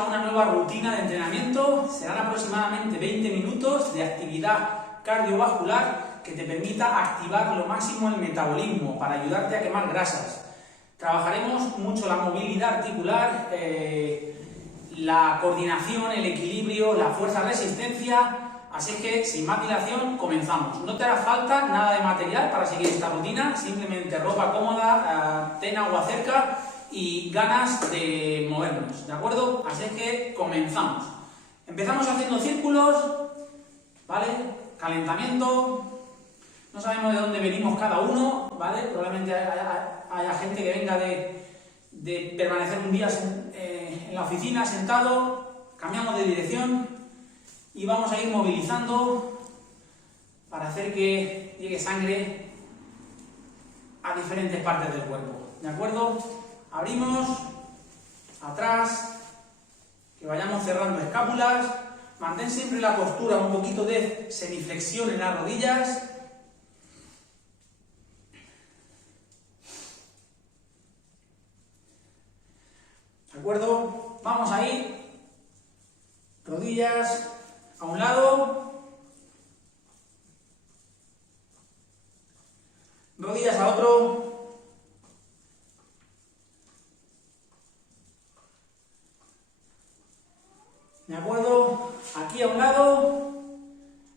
a una nueva rutina de entrenamiento. Serán aproximadamente 20 minutos de actividad cardiovascular que te permita activar lo máximo el metabolismo para ayudarte a quemar grasas. Trabajaremos mucho la movilidad articular, la coordinación, el equilibrio, la fuerza-resistencia. Así que, sin más dilación, comenzamos. No te hará falta nada de material para seguir esta rutina, simplemente ropa cómoda, ten agua cerca y ganas de movernos, ¿de acuerdo? Así que comenzamos. Empezamos haciendo círculos, ¿vale? Calentamiento. No sabemos de dónde venimos cada uno, ¿vale? Probablemente haya gente que venga de permanecer un día en la oficina sentado. Cambiamos de dirección y vamos a ir movilizando para hacer que llegue sangre a diferentes partes del cuerpo, ¿de acuerdo? Abrimos, atrás, que vayamos cerrando escápulas. Mantén siempre la postura, un poquito de semiflexión en las rodillas. ¿De acuerdo? Vamos a ir, rodillas a un lado, rodillas a otro, ¿de acuerdo? Aquí a un lado,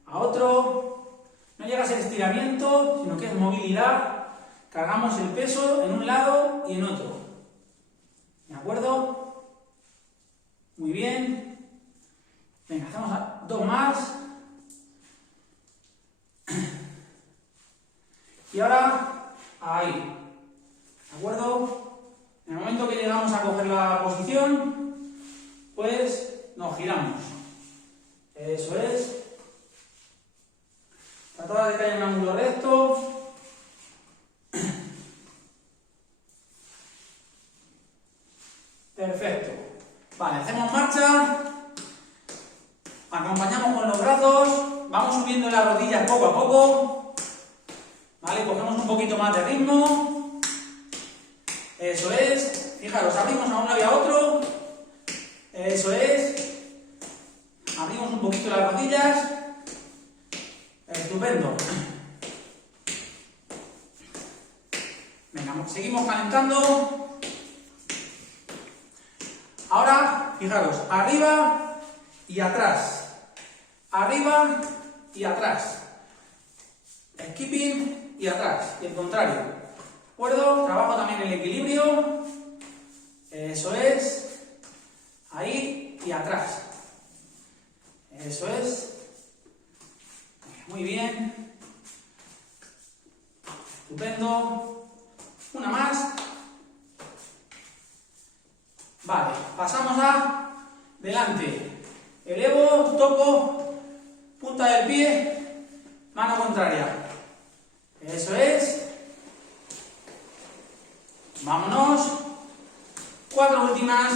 a otro. No llega a ser estiramiento, sino que es movilidad. Cargamos el peso en un lado y en otro, ¿de acuerdo? Muy bien. Venga, hacemos dos más. Y ahora, ahí. ¿De acuerdo? En el momento que llegamos a coger la posición, pues nos giramos. Eso es. Tratar de caer en un ángulo recto. Perfecto. Vale, hacemos marcha. Acompañamos con los brazos, vamos subiendo las rodillas poco a poco, ¿vale? Cogemos un poquito más de ritmo, eso es, fijaros, abrimos a un lado y a otro, eso es, abrimos un poquito las rodillas, estupendo. Venga, seguimos calentando. Ahora, fijaros, arriba y atrás. Arriba y atrás. Skipping y atrás. Y el contrario. ¿De acuerdo? Trabajo también el equilibrio. Eso es. Ahí y atrás. Eso es. Muy bien. Estupendo. Una más. Vale. Pasamos a delante. Elevo, toco. Punta del pie, mano contraria. Eso es. Vámonos. 4 últimas.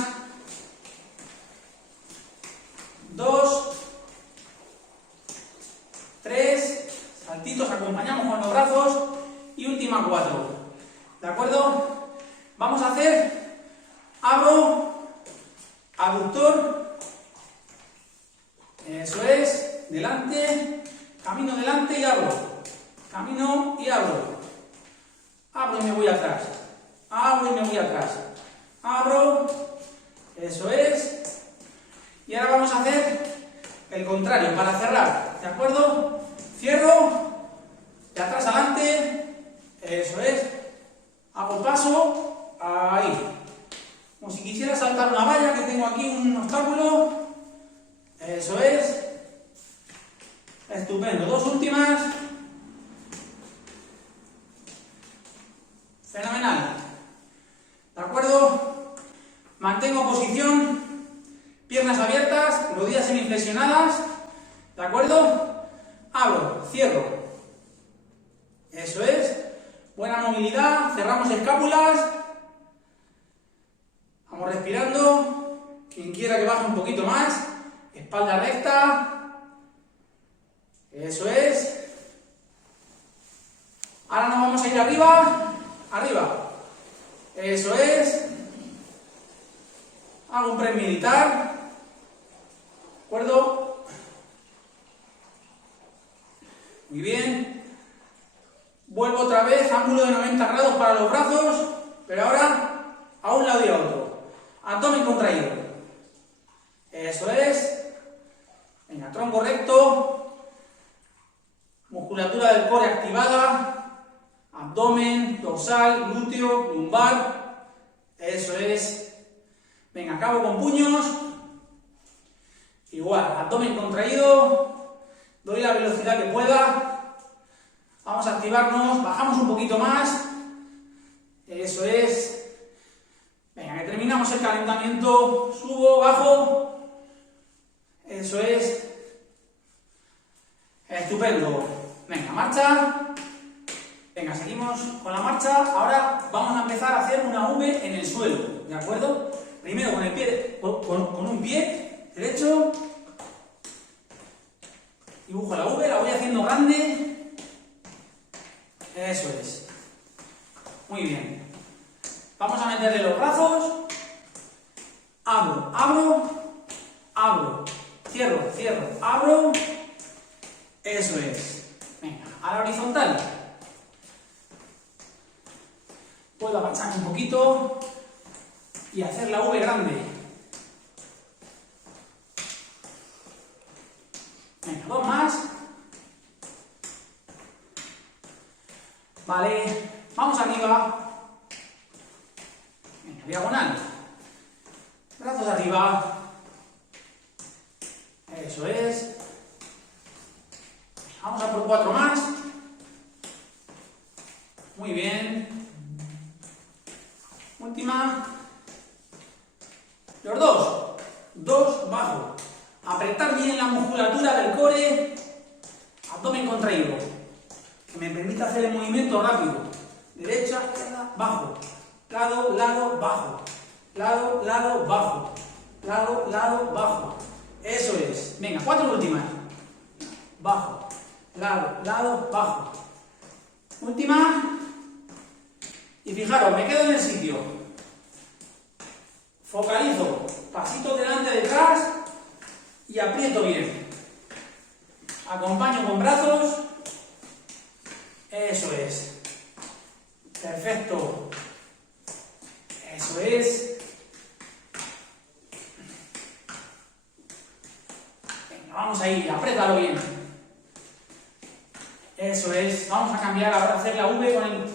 2, 3. Saltitos, acompañamos con los brazos. Y última 4. ¿De acuerdo? Vamos a hacer abro, aductor. Eso es. Delante, camino delante y abro, camino y abro, abro y me voy atrás, abro y me voy atrás, abro, eso es. Y ahora vamos a hacer el contrario para cerrar, ¿de acuerdo? Cierro, de atrás adelante, eso es, hago paso, ahí, como si quisiera saltar una valla, que tengo aquí un obstáculo, eso es. Estupendo. 2 últimas. Fenomenal. ¿De acuerdo? Mantengo posición. Piernas abiertas, rodillas semiflexionadas. ¿De acuerdo? Abro, cierro. Eso es. Buena movilidad. Cerramos escápulas. Vamos respirando. Quien quiera que baje un poquito más. Espalda recta. Eso es. Ahora nos vamos a ir arriba. Arriba. Eso es. Hago un press militar. acuerdo? Muy bien. Vuelvo otra vez, ángulo de 90 grados para los brazos, pero ahora a un lado y a otro. Abdomen contraído. Eso es. Venga, tronco recto. Musculatura del core activada. Abdomen, dorsal, glúteo, lumbar. Eso es. Venga, acabo con puños. Igual, abdomen contraído. Doy la velocidad que pueda. Vamos a activarnos, bajamos un poquito más. Eso es. Venga, que terminamos el calentamiento. Subo, bajo. Eso es. Estupendo. Venga, marcha. Venga, seguimos con la marcha. Ahora vamos a empezar a hacer una V en el suelo, ¿de acuerdo? Primero con el pie, con un pie derecho. Dibujo la V, la voy haciendo grande. Eso es. Muy bien. Vamos a meterle los brazos. Abro, abro, abro. Cierro, cierro, abro. Eso es. Venga, a la horizontal. Puedo agacharme un poquito y hacer la V grande. Venga, dos más. Vale, vamos arriba. Venga, diagonal. Brazos arriba. Eso es. Vamos a por 4 más. Muy bien. Última. Los dos. Dos bajo. Apretar bien la musculatura del core. Abdomen contraído. Que me permita hacer el movimiento rápido. Derecha, izquierda, bajo. Lado, lado, bajo. Lado, lado, bajo. Lado, lado, bajo. Eso es. Venga, 4 últimas. Bajo. Lado, lado, bajo. Última. Y fijaros, me quedo en el sitio. Focalizo. Pasito delante, detrás. Y aprieto bien. Acompaño con brazos. Eso es. Perfecto. Eso es. Venga, vamos ahí, apriétalo bien. Eso es. Vamos a cambiar ahora a hacer la V con el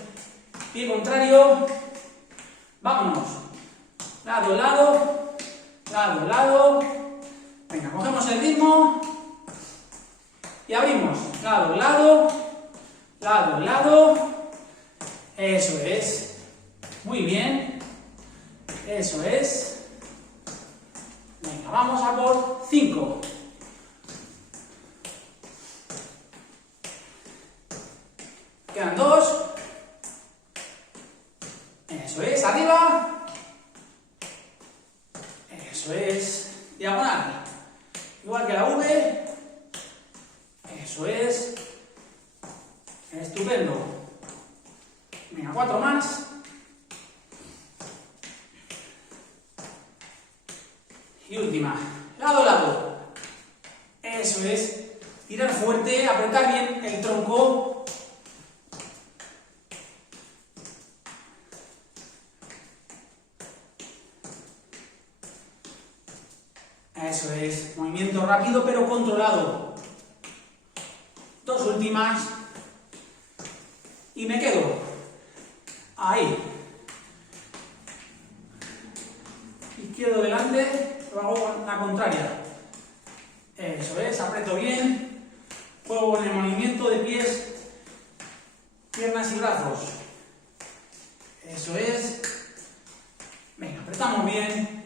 pie contrario. Vámonos. Lado, lado. Lado, lado. Venga, cogemos el ritmo. Y abrimos. Lado, lado. Lado, lado. Eso es. Muy bien. Eso es. Venga, vamos a por 5. Quedan 2. Eso es. Arriba. Eso es. Diagonal. Igual que la V. Eso es. Estupendo. Venga, 4 más. Y última. Lado, lado. Eso es. Tirar fuerte, apretar bien el tronco. Eso es. Movimiento rápido pero controlado. 2 últimas. Y me quedo ahí. Izquierdo delante, lo hago con la contraria. Eso es, aprieto bien. Juego con el movimiento de pies, piernas y brazos. Eso es. Venga, apretamos bien.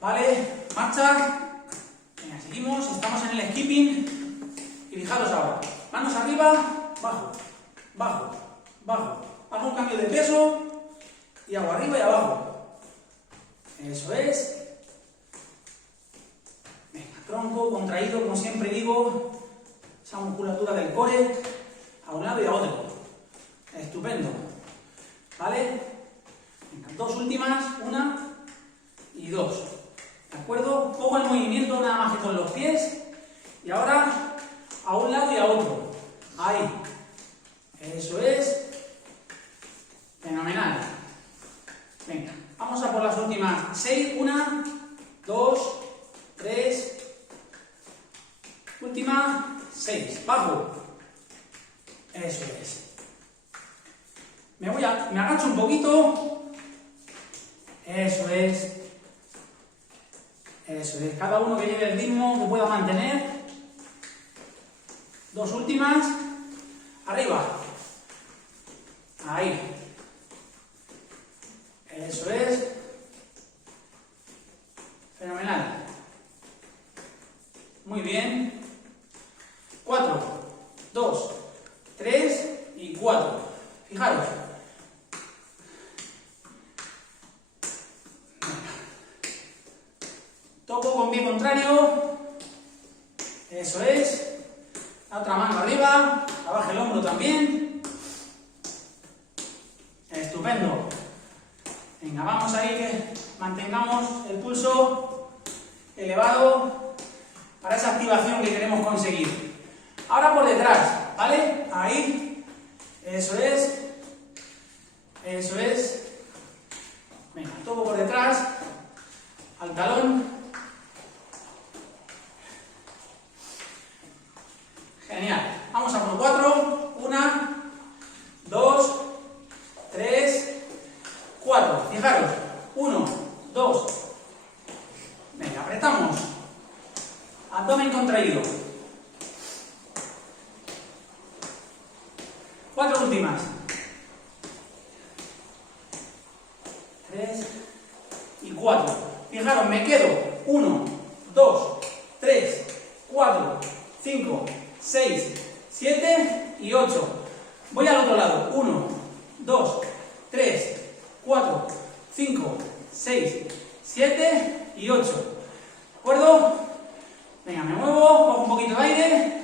Vale, marcha. Venga, seguimos, estamos en el skipping. Y fijaros ahora, manos arriba, bajo, bajo, bajo. Hago un cambio de peso y hago arriba y abajo. Eso es. Venga, tronco contraído, como siempre digo, esa musculatura del core, a un lado y a otro. Estupendo. ¿Vale? Venga, dos últimas, una y dos. ¿De acuerdo? Poco el movimiento, nada más que con los pies. Y ahora a un lado y a otro. Ahí. Eso es. Fenomenal. Venga, vamos a por las últimas 6. 1, 2, 3. Última 6. Bajo. Eso es. Me agacho un poquito. Eso es. Eso es. Cada uno que lleve el ritmo que pueda mantener. Dos últimas. Arriba. Ahí. Eso es. Fenomenal. Muy bien. 4, 2, 3 y 4. Fijaros. Toco con pie contrario. Eso es. La otra mano arriba. Abajo el hombro también. Estupendo. Venga, vamos ahí que mantengamos el pulso elevado para esa activación que queremos conseguir. Ahora por detrás, ¿vale? Ahí. Eso es. Eso es. Venga, toco por detrás. Al talón. Genial. Vamos a por 4. 1, 2, 3, 4. Fijaros. 1, 2. Venga, apretamos. Abdomen contraído. 4 últimas. 3 y 4. Fijaros, me quedo. 1, 2, 3, 4, 5, 6, 7 y 8. Voy al otro lado. 1, 2, 3, 4, 5, 6, 7 y 8. ¿De acuerdo? Venga, me muevo, cojo un poquito de aire.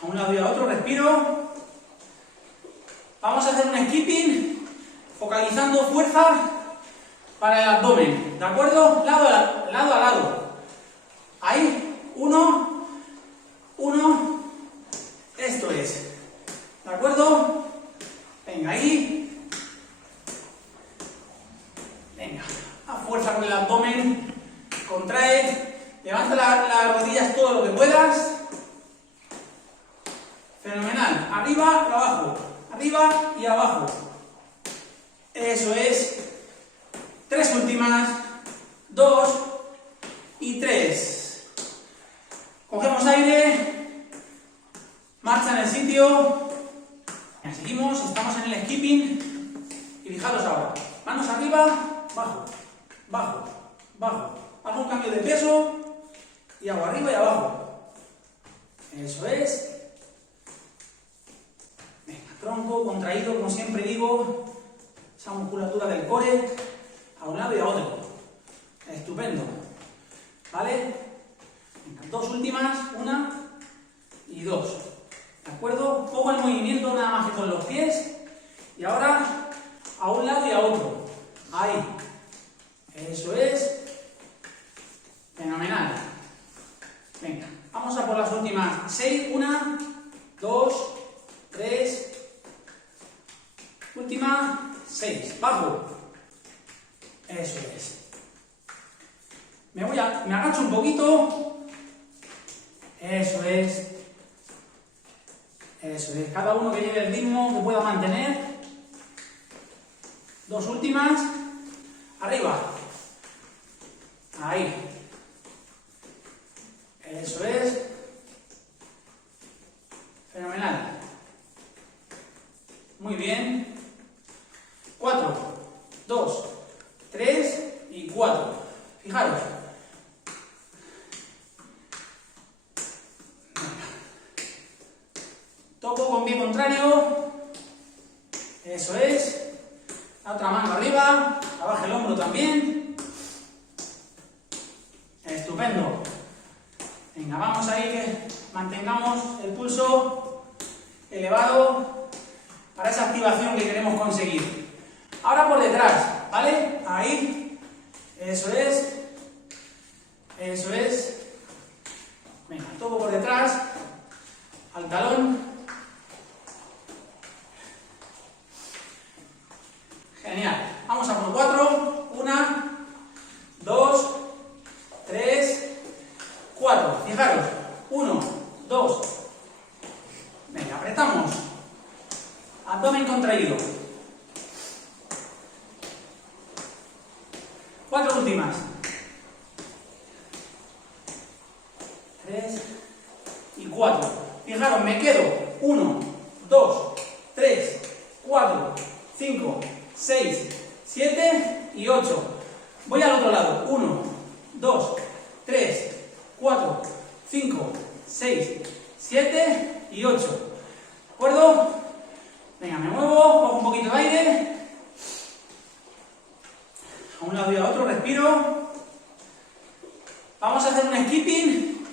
A un lado y a otro, respiro. Vamos a hacer un skipping focalizando fuerza para el abdomen. ¿De acuerdo? Lado a lado. Ahí, 1, 1. Esto es. ¿De acuerdo? Venga, ahí. Venga, a fuerza con el abdomen. Contrae. Levanta las rodillas todo lo que puedas. Fenomenal. Arriba y abajo. Arriba y abajo. Eso es. 3 últimas. 2 y 3. Cogemos aire. Marcha en el sitio. Seguimos. Estamos en el skipping. Y fijaros ahora. Manos arriba. Bajo. Bajo. Bajo. Hago un cambio de peso. Y hago arriba y abajo. Eso es. Tronco contraído, como siempre digo, esa musculatura del core a un lado y a otro. Estupendo. ¿Vale? Venga, dos últimas, 1 y 2. ¿De acuerdo? Poco el movimiento, nada más que con los pies. Y ahora a un lado y a otro. Ahí. Eso es. Fenomenal. Venga, vamos a por las últimas 6. 1, 2, 3. Última 6. Bajo. Eso es. Me agacho un poquito. Eso es. Eso es. Cada uno que lleve el ritmo que pueda mantener. Dos últimas. Arriba. Ahí. Eso es. Fenomenal. Muy bien. 4, 2, 3 y 4. Fijaros. Toco con pie contrario. Eso es. La otra mano arriba. Abajo el hombro también. Estupendo. Venga, vamos ahí que mantengamos el pulso elevado para esa activación que queremos conseguir. Ahora por detrás, ¿vale? Ahí, eso es, eso es. Venga, todo por detrás, al talón. Genial. Vamos a por 4. 1, 2, 3, 4. Fijaros. 1, 2. Venga, apretamos. Abdomen contraído. 4 últimas. 3 y 4. Fijaros, me quedo. 1, 2, 3, 4, 5, 6, 7 y 8. Voy al otro lado. 1, 2, 3, 4, 5, 6, 7 y 8. ¿De acuerdo? Venga, me muevo, cojo un poquito de aire. A un lado y a otro, respiro. Vamos a hacer un skipping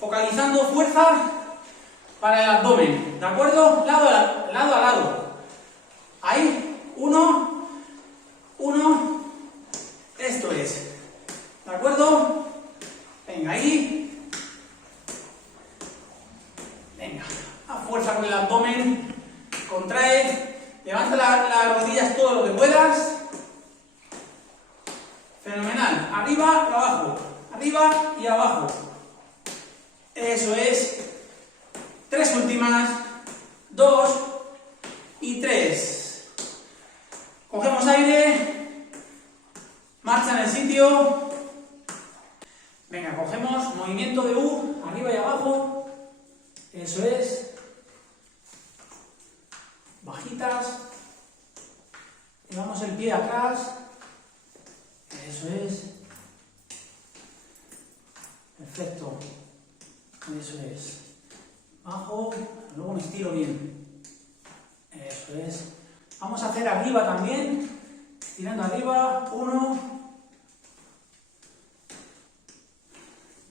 focalizando fuerza para el abdomen. ¿De acuerdo? Lado a lado. Ahí. 1, 1, esto es, ¿de acuerdo? Venga, ahí, venga, a fuerza con el abdomen, contrae, levanta las rodillas todo lo que puedas, fenomenal, arriba y abajo, eso es, 3 últimas, 2 y 3. Cogemos aire, marcha en el sitio. Venga, cogemos movimiento de U, arriba y abajo. Eso es. Bajitas. Llevamos el pie atrás. Eso es. Perfecto. Eso es. Bajo, luego me estiro bien. Eso es. Vamos a hacer arriba también, estirando arriba, 1,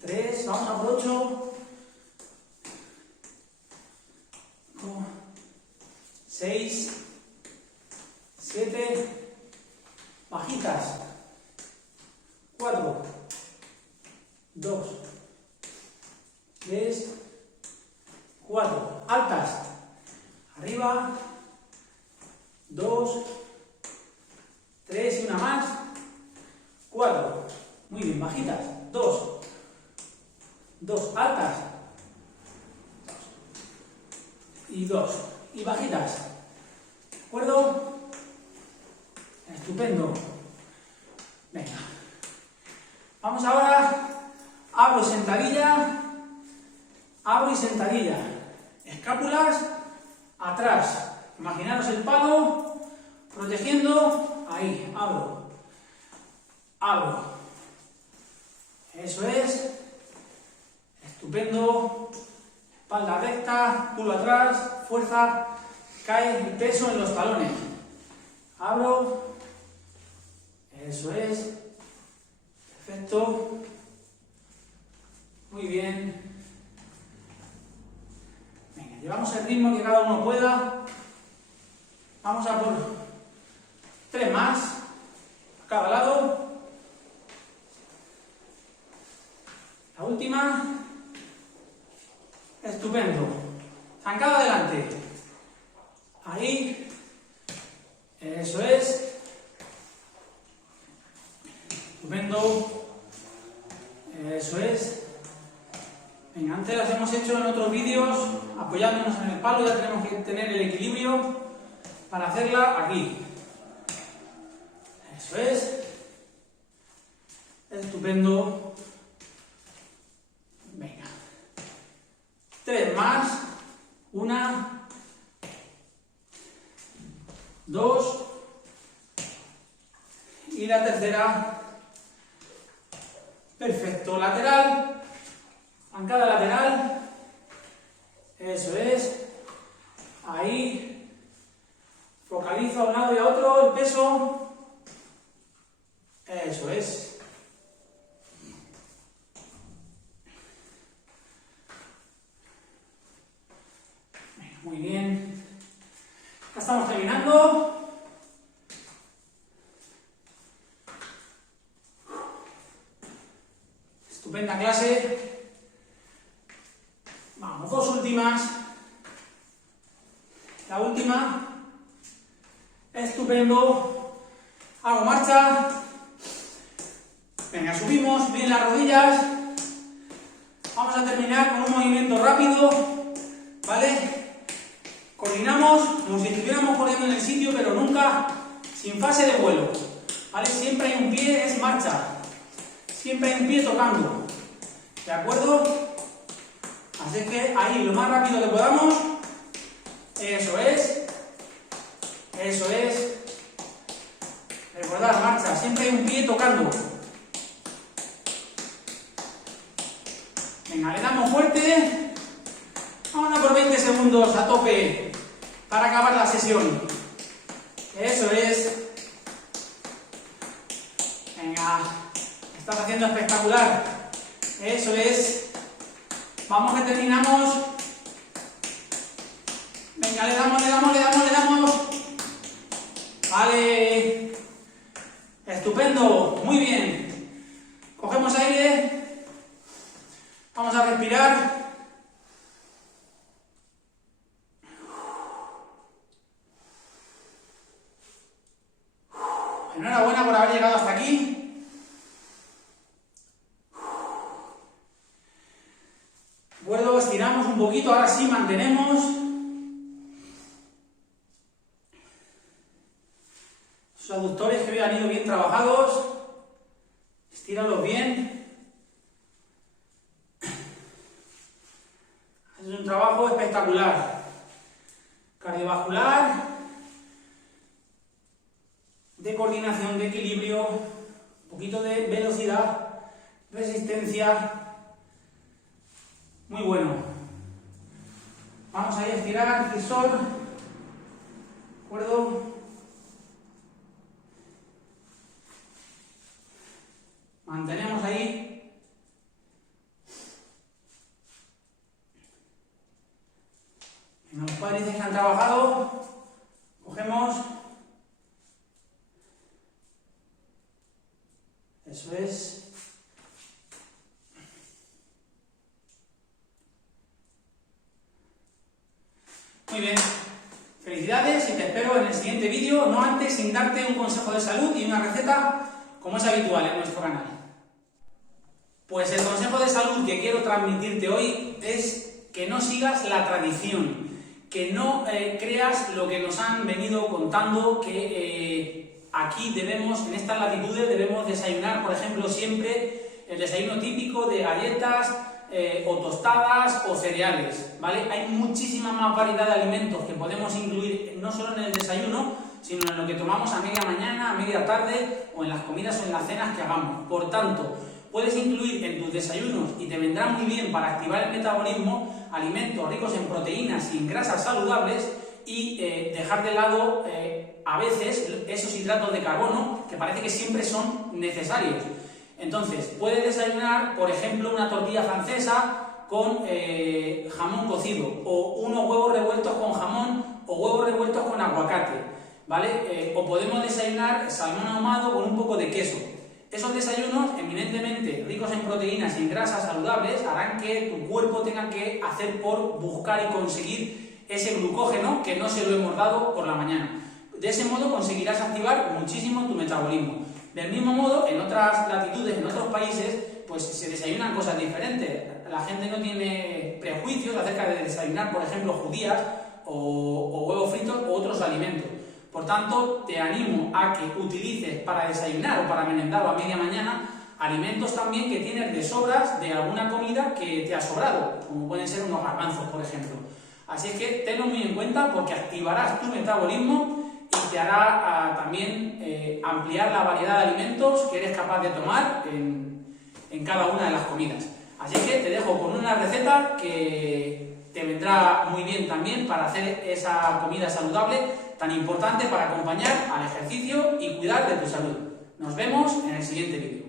3, vamos a por 8, 6, 7, bajitas, 4, 2, 3, 4, altas, arriba, 2, 3 y una más, 4, muy bien, bajitas, 2, altas, y 2, y bajitas, ¿de acuerdo? Estupendo. Venga, vamos ahora, abro y sentadilla, escápulas atrás. Imaginaros el palo protegiendo, ahí, abro, eso es, estupendo, espalda recta, culo atrás, fuerza, cae el peso en los talones, abro, eso es, perfecto, muy bien, venga, llevamos el ritmo que cada uno pueda. Vamos a por 3 más, a cada lado. La última. Estupendo. Zancada adelante. Ahí. Eso es. Estupendo. Eso es. Venga, antes las hemos hecho en otros vídeos, apoyándonos en el palo, ya tenemos que tener el equilibrio para hacerla aquí. Eso es. Estupendo. Venga. 3 más. 1, 2. Y la tercera. Perfecto. Lateral. Zancada lateral. Eso es. Ahí. Focalizo a un lado y a otro el peso. Eso es. Muy bien. estamos terminando. Estupenda clase. Vamos, dos últimas. La última. Estupendo. Hago marcha. Venga, subimos bien las rodillas. Vamos a terminar con un movimiento rápido, ¿vale? Coordinamos como si estuviéramos corriendo en el sitio, pero nunca sin fase de vuelo, ¿vale? Siempre hay un pie, es marcha. Siempre hay un pie tocando, ¿de acuerdo? Así que ahí, lo más rápido que podamos. Eso es. Eso es. Recordad, marcha. Siempre hay un pie tocando. Venga, le damos fuerte. Vamos a por 20 segundos a tope para acabar la sesión. Eso es. Venga, estás haciendo espectacular. Eso es. Vamos que terminamos. Venga, le damos. Vale. Estupendo. Muy bien. Cogemos aire. Vamos a respirar. Enhorabuena por haber llegado hasta aquí. Bueno, estiramos un poquito, ahora sí mantenemos. Los aductores que han ido bien trabajados. Estíralos bien. Es un trabajo espectacular. Cardiovascular, de coordinación, de equilibrio, un poquito de velocidad, resistencia. Muy bueno. Vamos a ir a estirar, flexor. ¿De acuerdo? Mantenemos ahí. En los cuádriceps que han trabajado, cogemos. Eso es. Muy bien. Felicidades y te espero en el siguiente vídeo, no antes sin darte un consejo de salud y una receta como es habitual en nuestro canal. Pues el consejo de salud que quiero transmitirte hoy es que no sigas la tradición, que no creas lo que nos han venido contando, que aquí debemos, en estas latitudes, debemos desayunar, por ejemplo, siempre el desayuno típico de galletas o tostadas o cereales, ¿vale? Hay muchísima más variedad de alimentos que podemos incluir no solo en el desayuno, sino en lo que tomamos a media mañana, a media tarde o en las comidas o en las cenas que hagamos. Por tanto, puedes incluir en tus desayunos, y te vendrá muy bien para activar el metabolismo, alimentos ricos en proteínas y en grasas saludables y dejar de lado a veces esos hidratos de carbono que parece que siempre son necesarios. Entonces, puedes desayunar, por ejemplo, una tortilla francesa con jamón cocido, o unos huevos revueltos con jamón o huevos revueltos con aguacate, ¿vale? O podemos desayunar salmón ahumado con un poco de queso. Esos desayunos, eminentemente ricos en proteínas y en grasas saludables, harán que tu cuerpo tenga que hacer por buscar y conseguir ese glucógeno que no se lo hemos dado por la mañana. De ese modo conseguirás activar muchísimo tu metabolismo. Del mismo modo, en otras latitudes, en otros países, pues se desayunan cosas diferentes. La gente no tiene prejuicios acerca de desayunar, por ejemplo, judías o huevos fritos o otros alimentos. Por tanto, te animo a que utilices para desayunar o para merendar o a media mañana alimentos también que tienes de sobras de alguna comida que te ha sobrado, como pueden ser unos garbanzos, por ejemplo. Así es que tenlo muy en cuenta porque activarás tu metabolismo y te hará también ampliar la variedad de alimentos que eres capaz de tomar en cada una de las comidas. Así que te dejo con una receta que te vendrá muy bien también para hacer esa comida saludable tan importante para acompañar al ejercicio y cuidar de tu salud. Nos vemos en el siguiente vídeo.